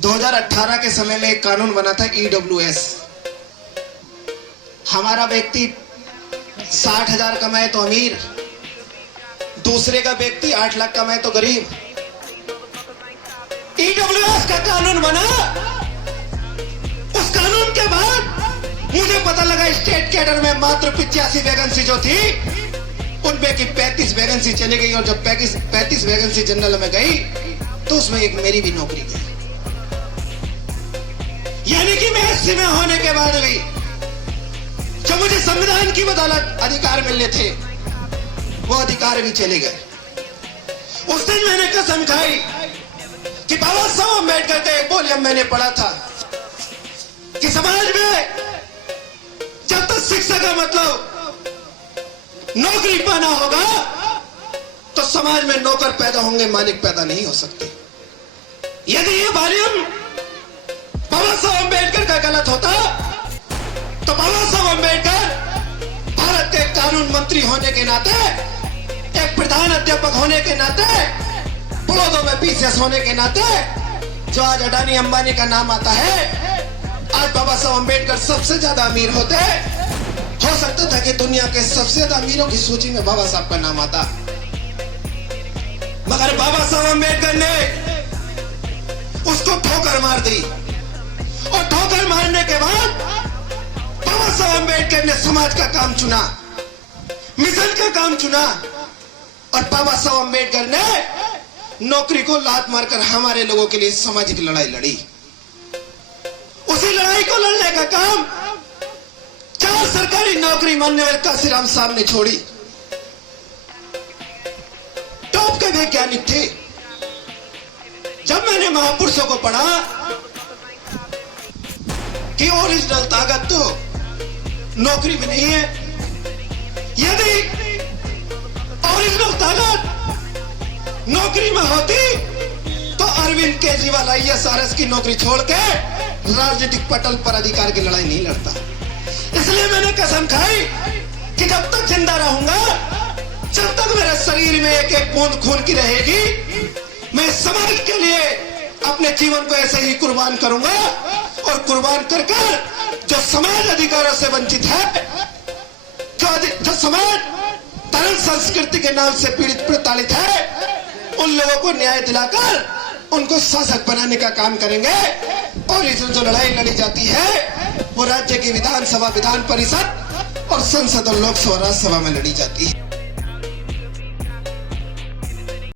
2018 के समय में एक कानून बना था EWS। हमारा व्यक्ति 60,000 कमाए तो अमीर, दूसरे का व्यक्ति 8 लाख कमाए तो गरीब। EWS का कानून बना। उस कानून के बाद मुझे पता लगा स्टेट कैडर में मात्र 85 वैकेंसी जो थी उनमें की 35 वैकेंसी चली गई, और जब 35 वैकेंसी जनरल में गई तो उसमें एक मेरी भी नौकरी गई। यानी कि मैं एससी में होने के बाद भी जो मुझे संविधान की बदौलत अधिकार मिलने थे वो अधिकार भी चले गए। उस दिन मैंने कसम खाई कि बाबा साहब अम्बेडकर का एक वॉल्यूम मैंने पढ़ा था कि समाज में जब तक शिक्षा का मतलब नौकरी पाना होगा तो समाज में नौकर पैदा होंगे, मालिक पैदा नहीं हो सकते। यदि ये वॉल्यूम बाबा साहब अम्बेडकर का गलत होता तो बाबा साहब अम्बेडकर भारत के कानून मंत्री होने के नाते, एक प्रधान अध्यापक होने के नाते, बड़ौदा में पीसीएस होने के नाते, जो आज अडानी अंबानी का नाम आता है, आज बाबा साहब अम्बेडकर सबसे ज्यादा अमीर होते, हो सकता था कि दुनिया के सबसे ज्यादा अमीरों की सूची में बाबा साहब का नाम आता। मगर बाबा साहब अम्बेडकर ने उसको ठोकर मार दी, और ठोकर मारने के बाद बाबा साहब अम्बेडकर ने समाज का काम चुना, मिशन का काम चुना, और बाबा साहब अम्बेडकर ने नौकरी को लात मारकर हमारे लोगों के लिए सामाजिक लड़ाई लड़ी। उसी लड़ाई को लड़ने का काम 4 सरकारी नौकरी मान्यवर काशीराम साहब ने छोड़ी। टॉप के वैज्ञानिक थे। जब मैंने महापुरुषों को पढ़ा कि ओरिजिनल ताकत तो नौकरी में नहीं है, यदि ओरिजिनल ताकत नौकरी में होती तो अरविंद केजरीवाल IAS की नौकरी छोड़ के राजनीतिक पटल पर अधिकार की लड़ाई नहीं लड़ता। इसलिए मैंने कसम खाई कि जब तक जिंदा रहूंगा, जब तक मेरे शरीर में एक एक बूंद खून की रहेगी, मैं समाज के लिए अपने जीवन को ऐसे ही कुर्बान करूंगा, और कुर्बान कर जो समाज अधिकारों से वंचित है, जो समाज तरल संस्कृति के नाम से पीड़ित प्रताड़ित है, उन लोगों को न्याय दिलाकर उनको शासक बनाने का काम करेंगे। और इस जो लड़ाई लड़ी जाती है वो राज्य की विधानसभा, विधान परिषद और संसद और लोकसभा, राज्यसभा में लड़ी जाती है।